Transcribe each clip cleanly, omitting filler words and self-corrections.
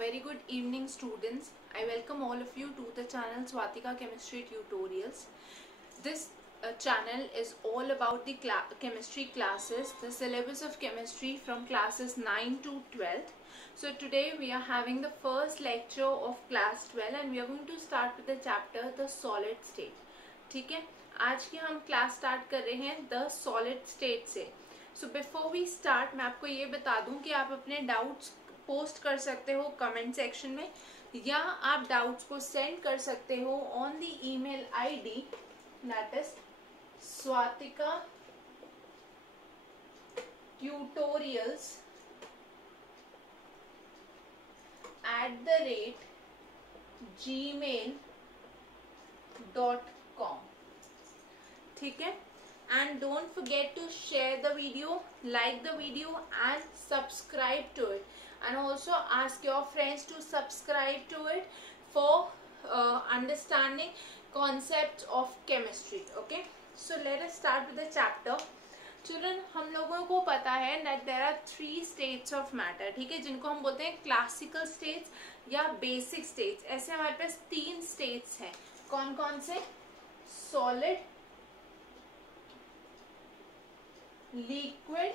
very good evening, students. I welcome all of you to the channel Swatika Chemistry Tutorials. This channel is all about the chemistry classes, the syllabus of chemistry from classes 9 to 12th. So today we are having the first lecture of class 12 and we are going to start with the chapter the solid state. ठीक है, आज की हम class start कर रहे हैं the solid state से. So before we start मैं आपको ये बता दूं कि आप अपने डाउट्स पोस्ट कर सकते हो कमेंट सेक्शन में, या आप डाउट्स को सेंड कर सकते हो on the email ID that is Swatika tutorials @gmail.com. ठीक है, and don't forget to share the video, like the video and subscribe to it, and also ask your friends to subscribe to it for understanding concepts of chemistry. Okay, so let us start with the chapter. Children, हम लोगों को पता है that there are 3 states of matter. ठीक है, जिनको हम बोलते हैं classical states या basic states. ऐसे हमारे पास 3 states हैं. कौन कौन से? solid, liquid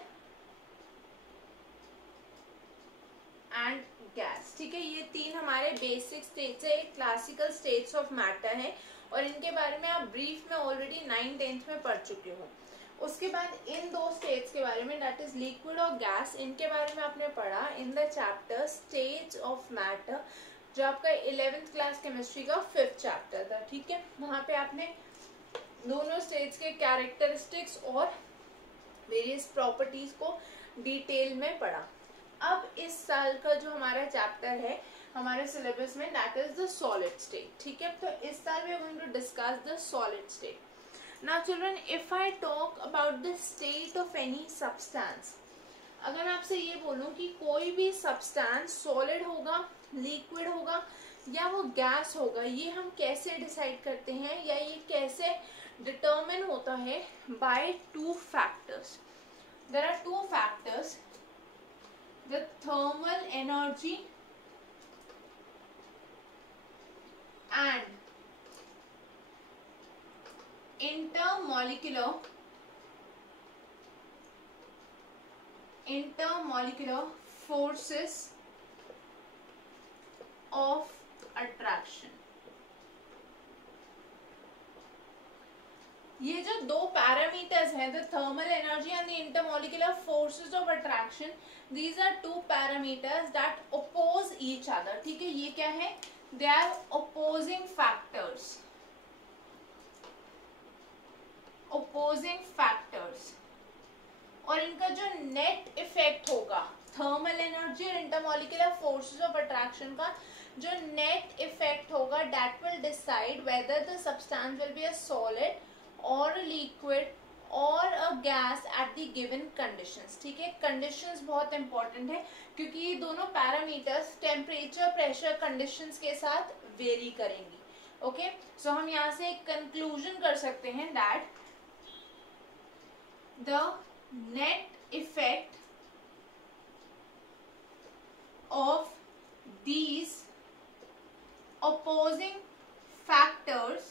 and gas. ठीक है, ये 3 हमारे बेसिक स्टेट्स है, क्लासिकल स्टेट्स ऑफ मैटर है और इनके बारे में आप ब्रीफ में ऑलरेडी 9th-10th में पढ़ चुके हो. उसके बाद इन 2 स्टेट्स के बारे में दैट इज लिक्विड और गैस, इनके बारे में आपने पढ़ा in the chapter states of matter, जो आपका 11th क्लास केमिस्ट्री का 5th चैप्टर था. ठीक है, वहां पे आपने दोनों स्टेट्स के कैरेक्टरिस्टिक्स और वेरियस प्रॉपर्टीज को डिटेल में पढ़ा. अब इस साल का जो हमारा चैप्टर है हमारे सिलेबस में that is the solid state. ठीक है, तो इस साल we are going to discuss the solid state. Now children, if I talk about the state of any substance, अगर मैं आपसे ये बोलूं कि कोई भी सब्सटेंस सॉलिड होगा, लिक्विड होगा या वो गैस होगा, ये हम कैसे डिसाइड करते हैं या ये कैसे डिटरमिन होता है? By 2 factors. There are 2 factors, the thermal energy and intermolecular forces of attraction. ये जो 2 पैरामीटर्स हैं, the thermal energy and the intermolecular forces of attraction, these are 2 parameters that oppose each other. ठीक है, ये क्या है? They are opposing factors. और इनका जो नेट इफेक्ट होगा, थर्मल एनर्जी और इंटरमोलिकुलर फोर्सेस ऑफ अट्रैक्शन का जो नेट इफेक्ट होगा, that will decide whether the substance will be a solid or a liquid or a gas at the given conditions. ठीक है, conditions बहुत important है क्योंकि ये दोनों पैरामीटर्स टेम्परेचर, प्रेशर, कंडीशंस के साथ वेरी करेंगी. ओके, सो हम यहाँ से एक कंक्लूजन कर सकते हैं that the net effect of these opposing factors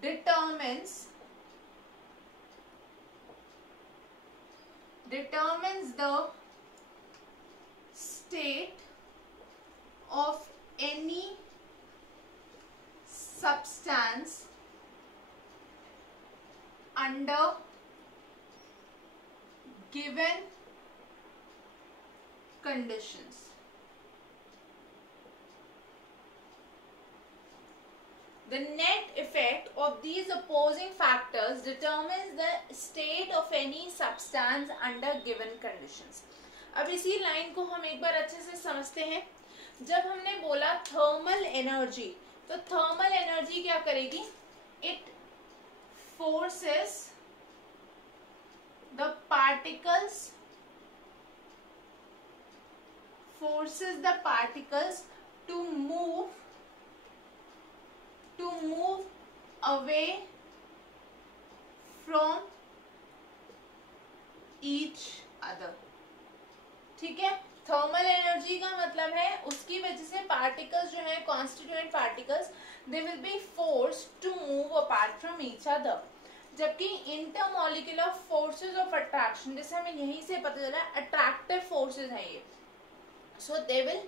determines the state of any substance under given conditions. The net effect of these opposing factors determines the state of any substance under given conditions. अब इसी line को हम एक बार अच्छे से समझते हैं. जब हमने बोला थर्मल एनर्जी, तो थर्मल एनर्जी क्या करेगी? It forces the particles to move away from each other. ठीक है, थर्मल एनर्जी का मतलब है उसकी वजह से पार्टिकल्स जो है constituent particles they will be force to move apart from each other. जबकि इंटरमॉलिक्यूलर फोर्सेस ऑफ अट्रैक्शन, जैसे हमें यहीं से पता चला अट्रैक्टिव फोर्सेस है ये, so they will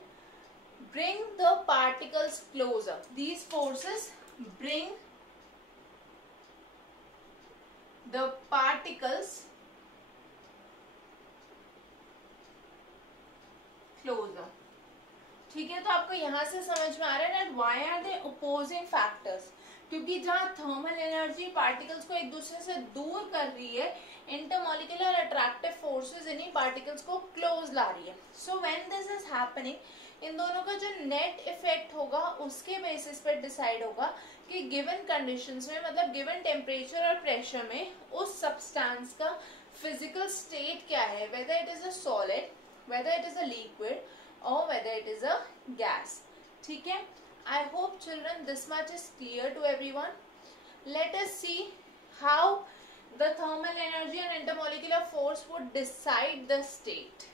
bring the particles closer. These forces bring the particles closer. ठीक है, तो आपको यहां से समझ में आ रहा है ना why are they opposing factors? क्योंकि जहां थर्मल एनर्जी पार्टिकल्स को एक दूसरे से दूर कर रही है, इंटरमॉलिक्यूलर अट्रैक्टिव फोर्सेस इन्हीं पार्टिकल्स को क्लोज ला रही है. So when this is happening, इन दोनों का जो नेट इफेक्ट होगा उसके बेसिस पर डिसाइड होगा कि गिवन कंडीशंस में, मतलब गिवन टेम्परेचर और प्रेशर में उस सब्सटेंस का फिजिकल स्टेट क्या है, whether it is a solid, whether it is a liquid और whether it is a gas. ठीक है, I hope children this much is clear to everyone. Let us see how the thermal energy and intermolecular force would decide the state.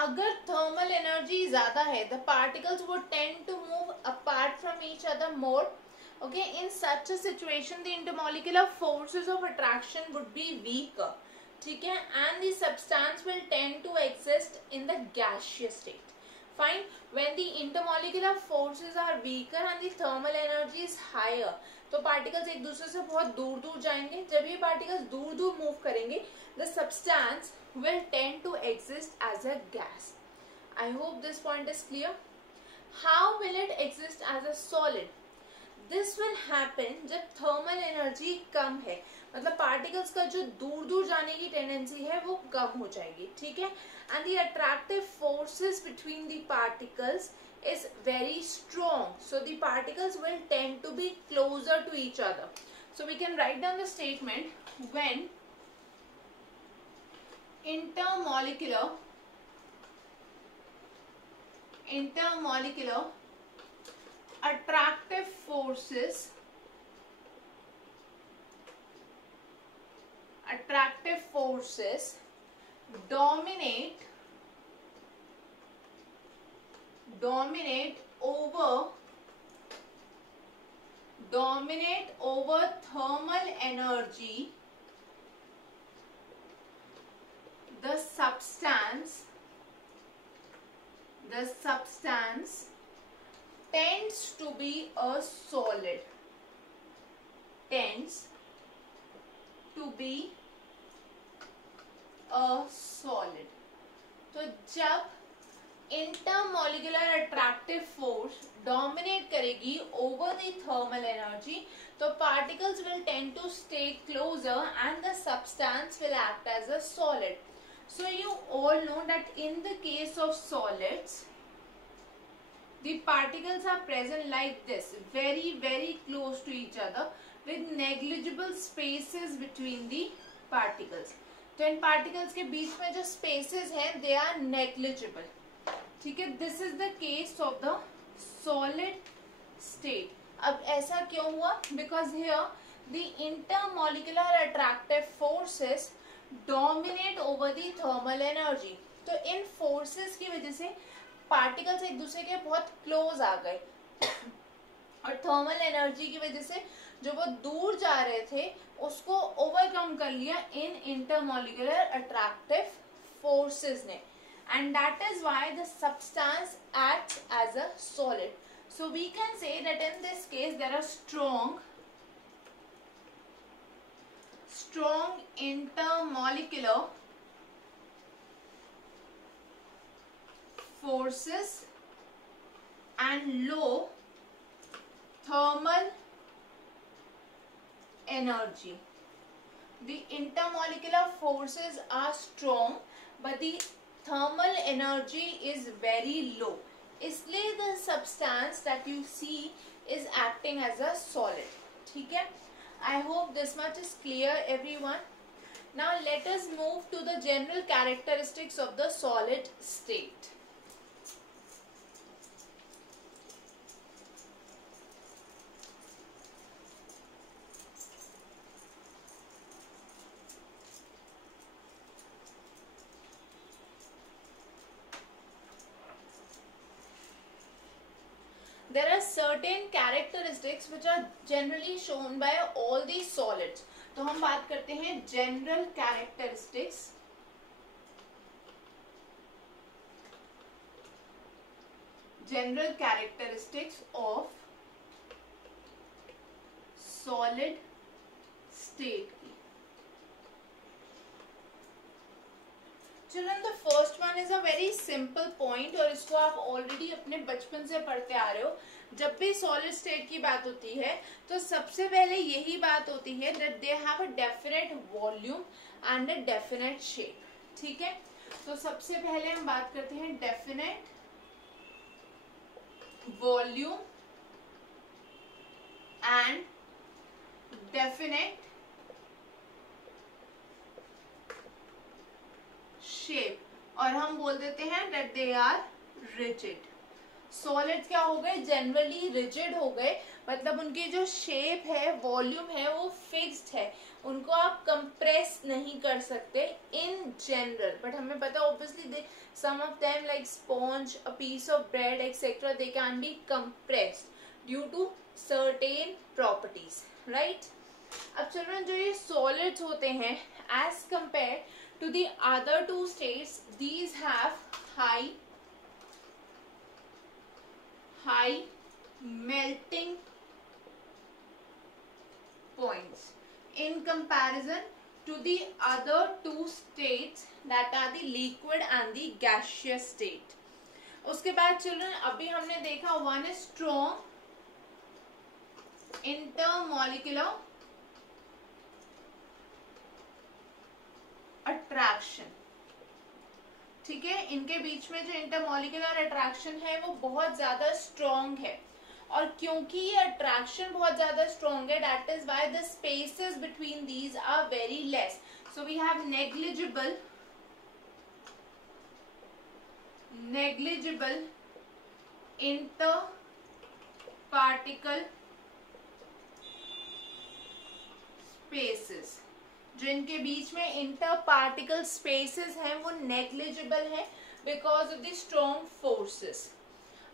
अगर thermal energy ज्यादा है, the particles would tend to move apart from each other more. Okay, in such a situation, the intermolecular forces of attraction would be weaker. ठीक है, and the substance will tend to exist in the gaseous state. Fine. When the intermolecular forces are weaker and the thermal energy is higher, तो particles एक दूसरे से बहुत दूर दूर जाएंगे. जब ये पार्टिकल्स दूर दूर मूव करेंगे, the substance will tend to exist as a gas. I hope this point is clear. How will it exist as a solid? This will happen जब thermal energy कम है, मतलब पार्टिकल्स का जो दूर दूर जाने की टेंडेंसी है वो कम हो जाएगी. ठीक है, and the attractive forces between the particles is very strong, so the particles will tend to be closer to each other. So we can write down the statement when intermolecular attractive forces dominate over thermal energy, the substance tends to be a solid. तो जब intermolecular attractive force dominate करेगी over the thermal energy, तो particles will tend to stay closer and the substance will act as a solid. So you all know that in the case of solids, the particles are present like this, very very close to each other with negligible spaces between the particles. तो इन particles के बीच में जो spaces हैं they are negligible. ठीक है, this is the case of the solid state. अब ऐसा क्यों हुआ? Because here the intermolecular attractive forces dominate over the thermal energy. तो इन फोर्सेस की वजह से पार्टिकल्स एक दूसरे के बहुत क्लोज आ गए और थर्मल एनर्जी की वजह से जो वो दूर जा रहे थे उसको ओवरकम कर लिया इन इंटरमॉलिक्यूलर अट्रैक्टिव फोर्सेस ने, and that is why the substance acts as a solid. So we can say that in this case there are strong intermolecular forces and low thermal energy. The intermolecular forces are strong but the thermal energy is very low. इसलिए the substance that you see is acting as a solid. ठीक है, I hope this much is clear everyone. Now let us move to the general characteristics of the solid state. There are certain characteristics which are generally shown by all these solids. तो हम बात करते हैं general characteristics. General characteristics of solid state. Children, the first one is a very simple point और इसको आप already अपने बचपन से पढ़ते आ रहे हो. जब भी solid state की बात होती है तो सबसे पहले यही बात होती है that they have a definite volume and a definite shape. ठीक है, तो सबसे पहले हम बात करते हैं definite volume and definite shape और हम बोल देते हैं that they are rigid. Solids क्या हो गए, जनरली रिजिड हो गए, मतलब उनकी जो शेप है, वॉल्यूम है, वो फिक्स्ड है, उनको आप कंप्रेस नहीं कर सकते इन जनरल. बट हमें पता obviously some of them like sponge, a piece of bread etcetera, they can be compressed due to certain properties, right. अब चिल्ड्रन, जो ये सॉलिड्स होते हैं as compare to the other two states, these have high melting points in comparison to the other two states that are the liquid and the gaseous state. उसके बाद children अभी हमने देखा one is strong intermolecular attraction. ठीक है, इनके बीच में जो इंटरमॉलिक्यूलर अट्रैक्शन है वो बहुत ज्यादा स्ट्रॉन्ग है और क्योंकि ये अट्रैक्शन बहुत ज्यादा स्ट्रॉन्ग है that is why the spaces between these are very less. So we have negligible inter particle spaces. जो इनके बीच में इंटर पार्टिकल स्पेसेस हैं वो नेग्लिजिबल है because of the strong forces.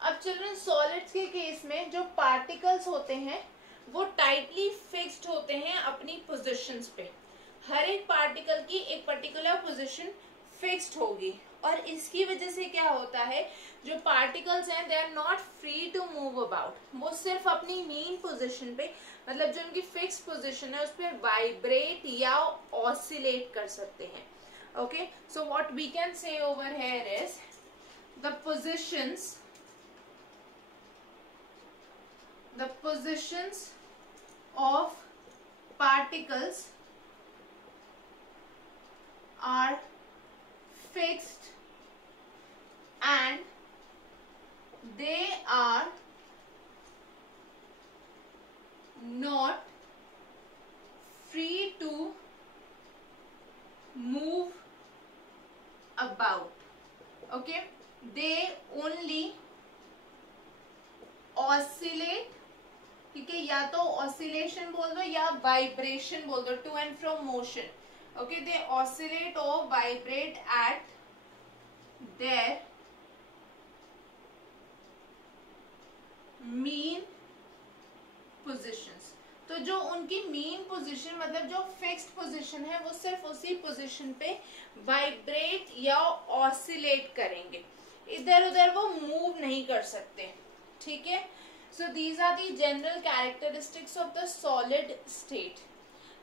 अब चिल्ड्रन, सॉलिड्स के केस में जो पार्टिकल्स होते हैं वो टाइटली फिक्स्ड होते हैं अपनी पोजीशंस पे. हर एक पार्टिकल की एक पर्टिकुलर पोजीशन फिक्स्ड होगी और इसकी वजह से क्या होता है, जो पार्टिकल्स हैं they are not free to move about. वो सिर्फ अपनी मेन पोजीशन पे, मतलब जो उनकी फिक्स पोजीशन है उस पर वाइब्रेट या ऑसिलेट कर सकते हैं. Okay, so what we can say over here is the positions of particles are fixed and they are not free to move about. Okay, they only oscillate. ठीक है, या तो ऑसिलेशन बोल दो या वाइब्रेशन बोल दो, to and fro motion. Okay, they oscillate or vibrate at their mean positions. तो जो उनकी mean position मतलब जो fixed position है वो सिर्फ उसी position पे vibrate या oscillate करेंगे, इधर उधर वो move नहीं कर सकते. ठीक है, so these are the general characteristics of the solid state.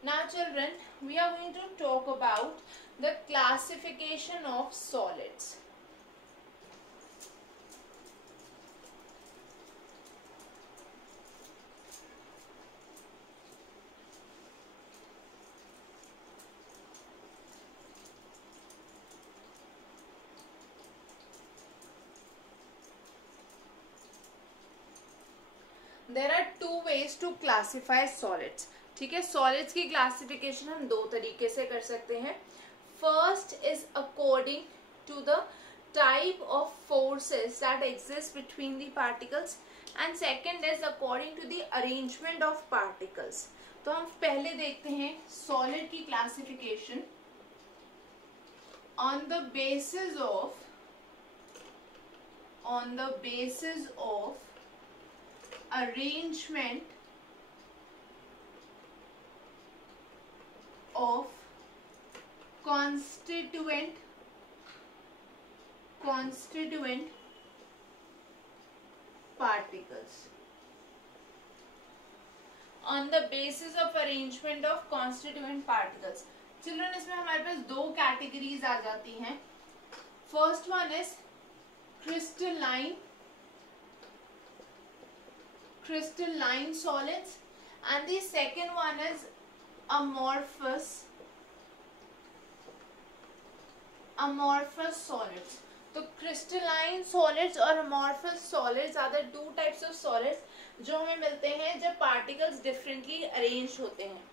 Now children, we are going to talk about the classification of solids. There are two ways to classify solids. ठीक है, सॉलिड्स की classification हम दो तरीके से कर सकते हैं. First is according to the type of forces that exist between the particles and second is according to the arrangement of particles. तो हम पहले देखते हैं सॉलिड की classification on the basis of arrangement of constituent particles. On the basis of arrangement of constituent particles. Children, इसमें हमारे पास दो categories आ जाती हैं. First one is crystalline solids and the second one is amorphous solids. तो crystalline solids और amorphous solids are the two types of solids जो हमें मिलते हैं जब particles differently arranged होते हैं.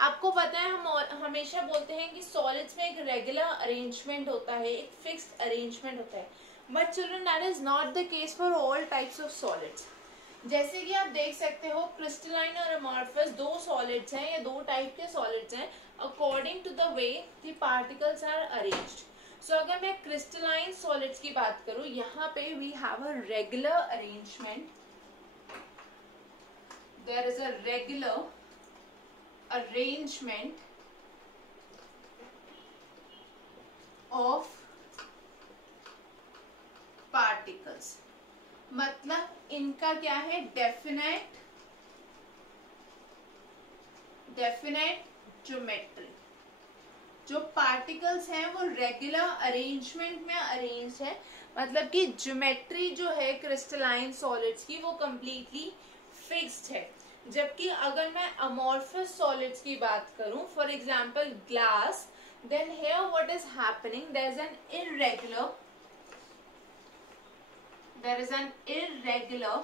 आपको पता है हम हमेशा बोलते हैं कि सॉलिड्स में एक रेगुलर अरेंजमेंट होता है, एक फिक्स्ड अरेंजमेंट होता है, but children that is not the case for all types of solids. जैसे कि आप देख सकते हो क्रिस्टलाइन और अमॉर्फस दो सॉलिड्स हैं या दो टाइप के सॉलिड्स हैं according to the way the particles are arranged. So अगर मैं क्रिस्टलाइन सॉलिड्स की बात करूं, यहाँ पे we have a regular arrangement. There is a regular arrangement of particles. मतलब इनका क्या है, डेफिनेट ज्योमेट्री. जो पार्टिकल्स हैं वो रेगुलर अरेंजमेंट में अरेंज है, मतलब कि ज्योमेट्री जो है क्रिस्टलाइन सॉलिड्स की वो कंप्लीटली फिक्स्ड है. जबकि अगर मैं अमॉर्फस सॉलिड्स की बात करूं, for example glass, then here what is happening, there is an irregular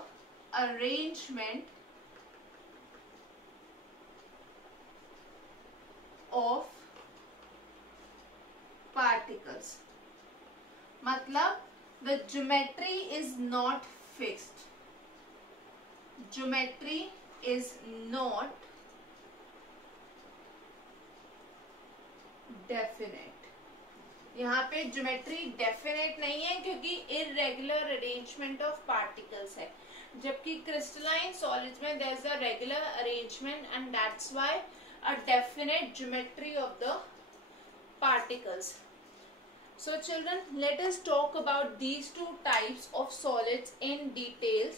arrangement of particles. मतलब the geometry is not fixed. Geometry is not definite. यहाँ पे ज्योमेट्री डेफिनेट नहीं है क्योंकि इरेगुलर अरेंजमेंट ऑफ पार्टिकल्स है, जबकि क्रिस्टलाइन सॉलिड्स में there is a regular arrangement and that's why a definite geometry of the particles. So children, let us talk about these two types of solids in details.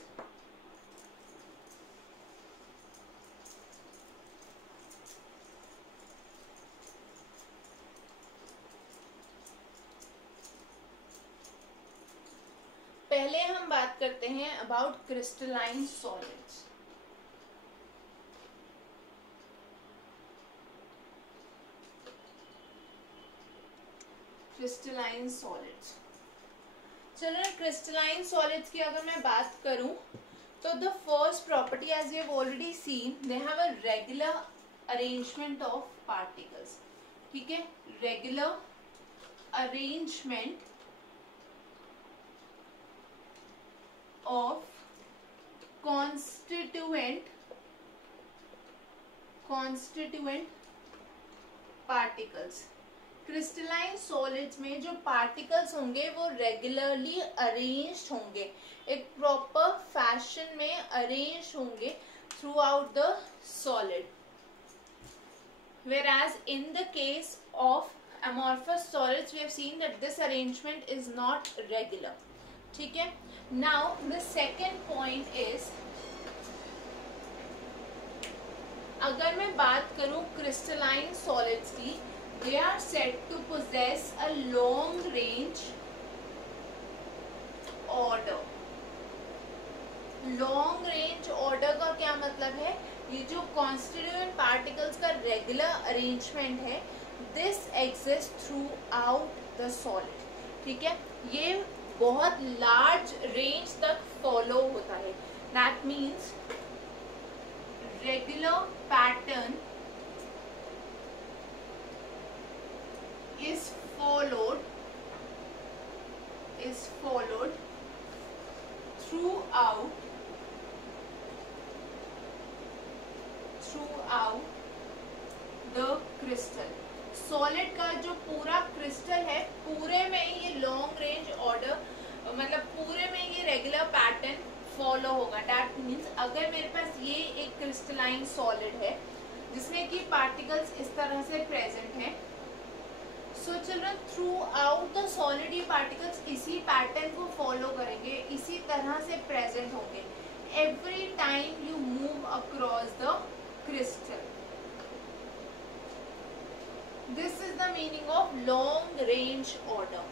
पहले हम बात करते हैं about crystalline solids. Crystalline solids, चलो crystalline solids की अगर मैं बात करूं तो the first property as we have already seen, they have a regular arrangement of particles. ठीक है, regular arrangement of constituent particles. Crystalline solids में जो पार्टिकल्स होंगे वो रेगुलरली अरेंज्ड होंगे, एक प्रॉपर फैशन में अरेंज होंगे throughout the solid. whereas in the case of amorphous solids we have seen that this arrangement is not regular. ठीक है. Now the second point is, अगर मैं बात करूं क्रिस्टलाइन सॉलिड्स की, they are said to possess a long range order. Long range order का क्या मतलब है, ये जो कॉन्स्टिट्यूएंट पार्टिकल्स का रेगुलर अरेंजमेंट है, this exist through out the solid. ठीक है, ये बहुत लार्ज रेंज तक फॉलो होता है. That means regular pattern is followed throughout the crystal. Solid का जो पूरा क्रिस्टल है पूरे में ये लॉन्ग रेंज ऑर्डर मतलब पूरे में ये रेगुलर पैटर्न फॉलो होगा. दैट मीन्स अगर मेरे पास ये एक क्रिस्टलाइन सॉलिड है जिसमें कि पार्टिकल्स इस तरह से प्रेजेंट हैं, so children throughout the solid ये पार्टिकल्स इसी पैटर्न को फॉलो करेंगे, इसी तरह से प्रेजेंट होंगे every time you move across the crystal. This is the meaning of long range order.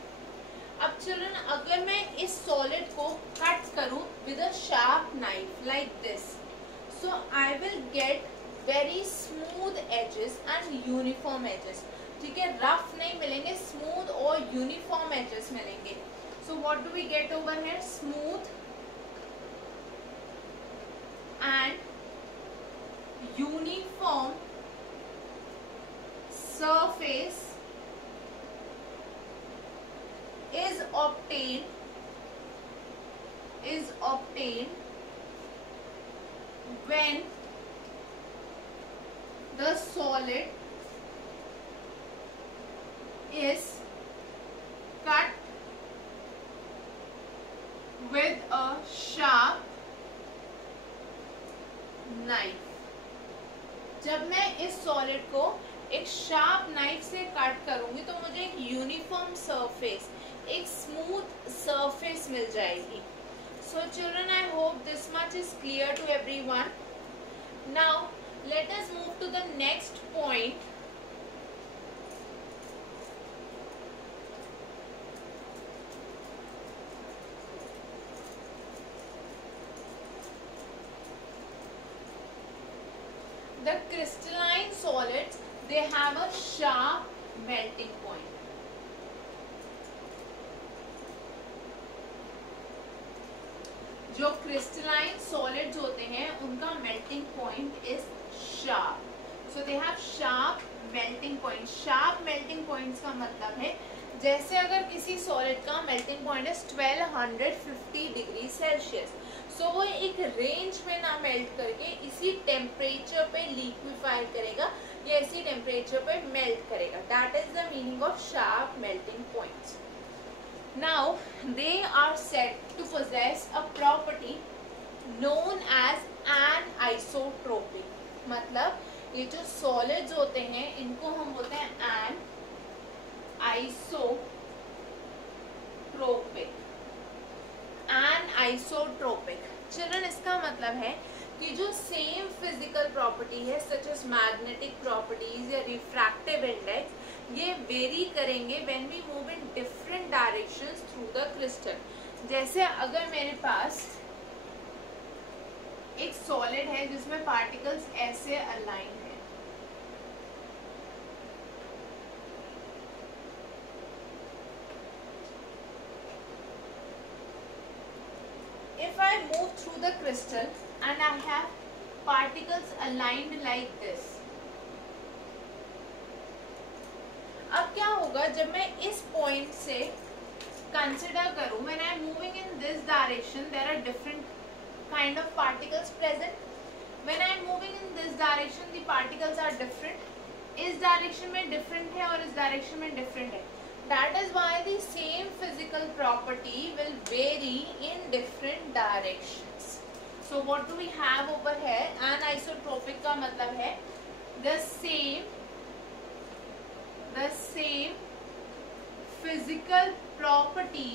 अब चिल्ड्रन अगर मैं इस सॉलिड को कट करूं with a sharp knife like this, so I will get very smooth edges and uniform edges. ठीक है, rough नहीं मिलेंगे, स्मूथ और यूनिफॉर्म एजेस मिलेंगे. So what do we get over here? Smooth and uniform surface is obtained when the solid is cut with a sharp knife. जब मैं इस solid को एक शार्प नाइफ से कट करूंगी तो मुझे एक यूनिफॉर्म सरफेस, एक स्मूथ सरफेस मिल जाएगी. So children, I hope this much is clear to everyone. Now let us move to the next point. The crystalline solids, they have a sharp melting point. जो crystalline solids होते हैं उनका melting point is sharp. So they have sharp melting point. Sharp melting points का मतलब है जैसे अगर किसी सॉलिड का मेल्टिंग पॉइंट है 1250 डिग्री सेल्सियस, सो वो एक रेंज में ना मेल्ट करके इसी टेम्परेचर पे लिक्विफाई करेगा या इसी टेम्परेचर पे मेल्ट करेगा. That is the meaning of sharp melting points. Now they are said to possess a property known as anisotropic. मतलब ये जो सॉलिड्स होते हैं इनको हम बोलते हैं anisotropic. Anisotropic children, इसका मतलब है कि जो सेम फिजिकल प्रॉपर्टी है सच एज मैग्नेटिक प्रॉपर्टीज या रिफ्रैक्टिव इंडेक्स, ये वेरी करेंगे when we move in different directions through the crystal. जैसे अगर मेरे पास एक सॉलिड है जिसमें पार्टिकल्स ऐसे अलाइन है, if I move through the crystal and I have particles aligned like this, अब क्या होगा जब मैं इस पॉइंट से कंसिडर करूं, when I am moving in this direction there are different kind of particles present. When I am moving in this direction the particles are different. इस direction में डिफरेंट है और इस डायरेक्शन में डिफरेंट है. That is why the same physical property will vary in different directions. So what do we have over here? Anisotropic का मतलब है the same physical property